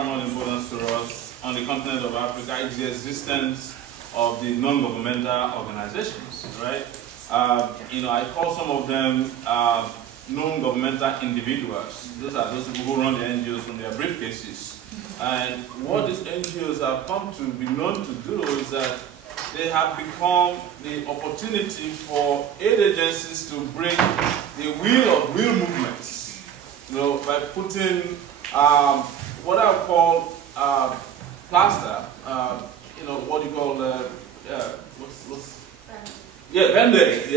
paramount importance to us on the continent of Africa is the existence of the non-governmental organizations, right? You know, I call some of them non-governmental individuals. Those are those people who run the NGOs from their briefcases. And what these NGOs have come to be known to do is that they have become the opportunity for aid agencies to bring the wheel of real movements, you know, by putting what I call plaster, you know, what you call Band-Aid,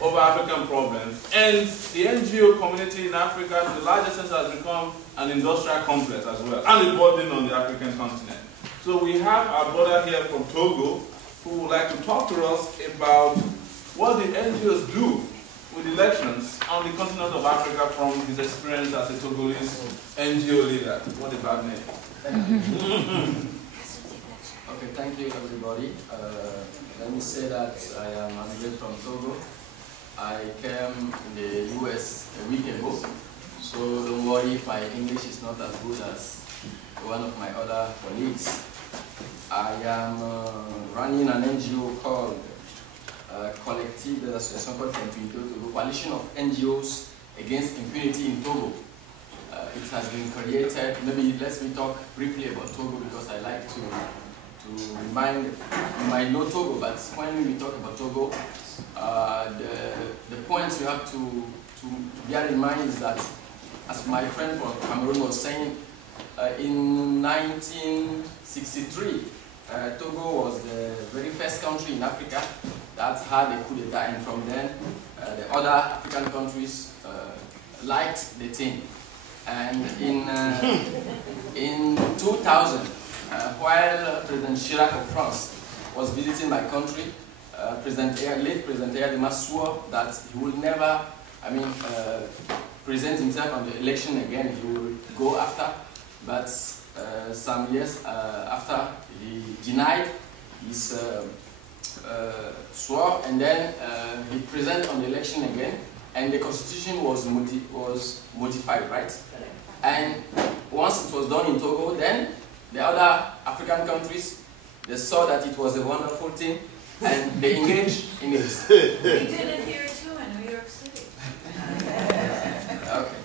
over African problems. And the NGO community in Africa, to the largest sense, has become an industrial complex as well, and a burden on the African continent. So we have our brother here from Togo, who would like to talk to us about what the NGOs do with elections on the continent of Africa from his experience as a Togolese NGO leader. What a bad name. Okay, thank you everybody. Let me say that I am Andre from Togo. I came in the US a week ago, so don't worry if my English is not as good as one of my other colleagues. I am running an NGO called Collective d'Association called Togo, Coalition of NGOs Against Impunity in Togo. It has been created. Maybe let me talk briefly about Togo because I like to remind, you might know Togo, but when we talk about Togo, the points you have to bear in mind is that, as my friend from Cameroon was saying, in 1963, Togo was the very first country in Africa that had a coup d'etat, and from then the other African countries liked the thing. And in 2000, while President Chirac of France was visiting my country, late President Eyadema swore that he would never, present himself on the election again. He would go after, but some years after, he denied his swore, and then he presented on the election again, and the constitution was modified, right? And once it was done in Togo, then the other African countries, they saw that it was a wonderful thing, and they engaged in it. We did it here too in New York City. Okay.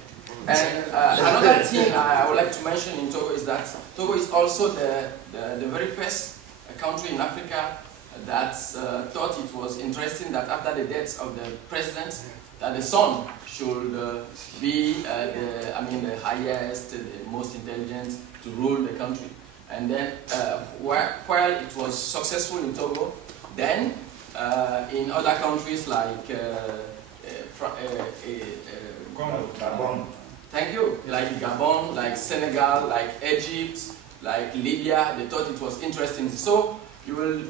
And another thing I would like to mention in Togo is that Togo is also the very first country in Africa that thought it was interesting that after the death of the president, that the son should be the highest, the most intelligent to rule the country. And then while it was successful in Togo, then in other countries like Gabon. Thank you. Like Gabon, like Senegal, like Egypt, like Libya, they thought it was interesting. So you will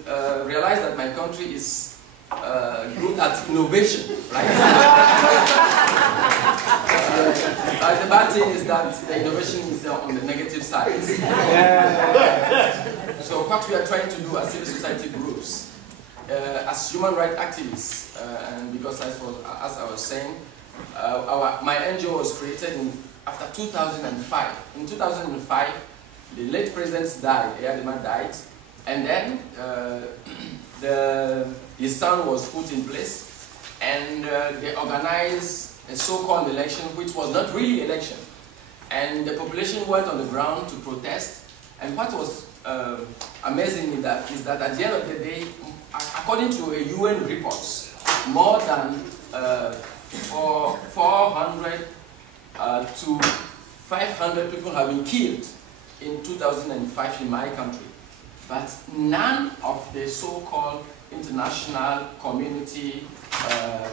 realize that my country is good at innovation, right? The bad thing is that the innovation is on the negative side. So what we are trying to do as civil society groups, as human rights activists, and because as I was saying, my NGO was created after 2005. In 2005, the late president died, Eyadema died, and then his son was put in place, and they organized a so-called election, which was not really election. And the population went on the ground to protest, and what was amazing is that at the end of the day, according to a UN report, more than 400 to 500 people have been killed in 2005 in my country. But none of the so-called international community,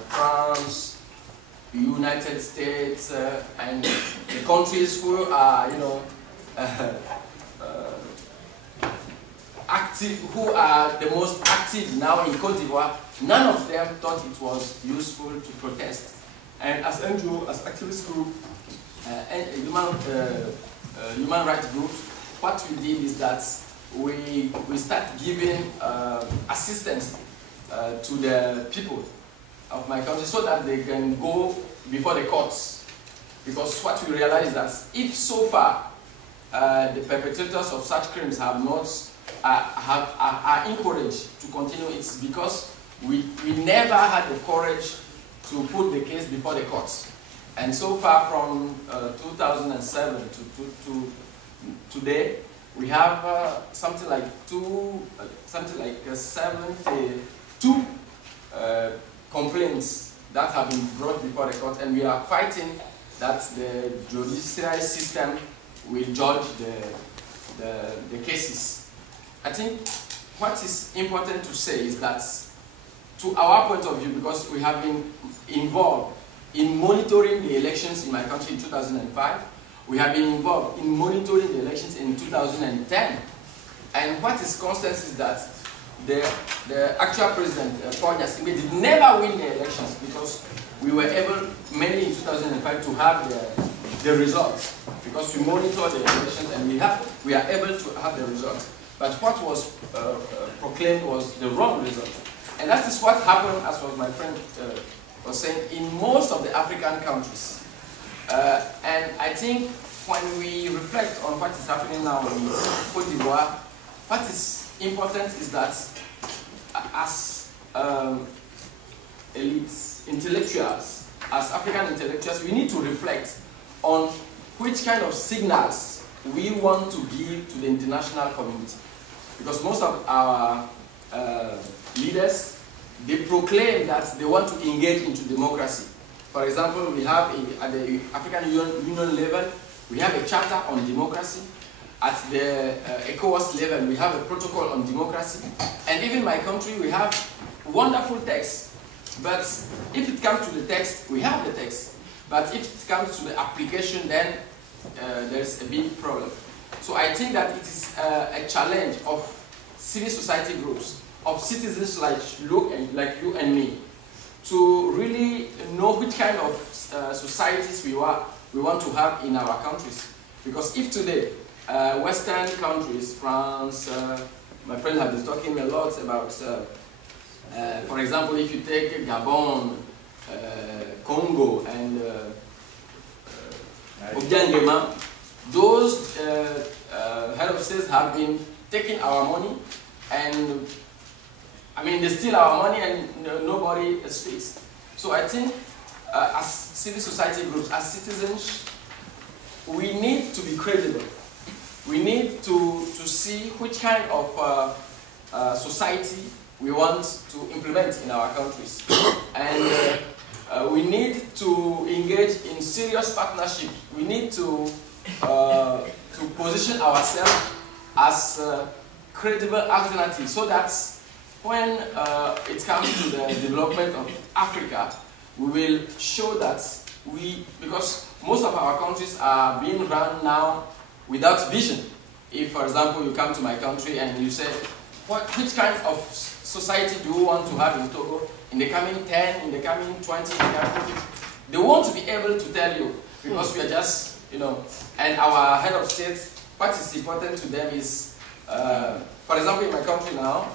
France, the United States, and the countries who are, active, who are the most active now in Cote d'Ivoire, none of them thought it was useful to protest. And as NGO, as activist group, and human rights group, what we did is that we start giving assistance to the people of my country so that they can go before the courts. Because what we realize is that if so far the perpetrators of such crimes have not are encouraged to continue, it's because we never had the courage to put the case before the courts. And so far from 2007 to today, we have something like 72 complaints that have been brought before the court, and we are fighting that the judiciary system will judge the cases. I think what is important to say is that, to our point of view, because we have been involved in monitoring the elections in my country in 2005, we have been involved in monitoring the elections in 2010, and what is constant is that the actual president, Paul Nyasime, did never win the elections, because we were able, mainly in 2005, to have the results, because we monitor the elections and we are able to have the results. But what was proclaimed was the wrong result. And that is what happened, as was my friend was saying, in most of the African countries. And I think when we reflect on what is happening now in Côte d'Ivoire, what is important is that as elites, intellectuals, as African intellectuals, we need to reflect on which kind of signals we want to give to the international community. Because most of our leaders, they proclaim that they want to engage into democracy. For example, we have at the African Union level, we have a charter on democracy. At the ECOWAS level, we have a protocol on democracy. And even in my country, we have wonderful texts. But if it comes to the text, we have the text. But if it comes to the application, then there's a big problem. So I think that it is a challenge of civil society groups, of citizens like you and me, to really know which kind of societies we want to have in our countries. Because if today, Western countries, France, my friend has been talking a lot about, for example, if you take Gabon, Congo, and Obiangema, those head of states have been taking our money, and I mean, they steal our money and nobody speaks. So I think as civil society groups, as citizens, we need to be credible. We need to see which kind of society we want to implement in our countries. And we need to engage in serious partnership. We need to position ourselves as credible alternatives, so that when it comes to the development of Africa, we will show that because most of our countries are being run now without vision. If, for example, you come to my country and you say, which kind of society do you want to have in Togo in the coming 10, in the coming 20, in the coming 50? They won't be able to tell you, because we are just, and our head of state, what is important to them is, for example, in my country now,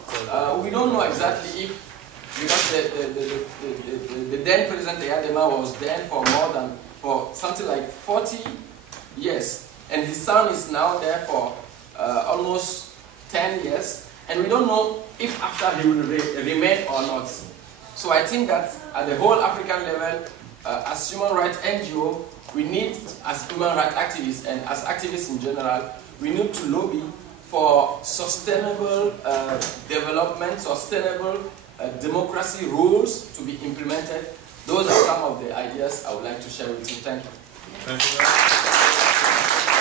we don't know exactly if, because the then President Eyadema was then for something like 40 years, and his son is now there for almost 10 years, and we don't know if after he will remain or not. So I think that at the whole African level, as human rights NGO, we need, as human rights activists and as activists in general, we need to lobby for sustainable development, sustainable democracy rules to be implemented. Those are some of the ideas I would like to share with you. Thank you. Thank you very much.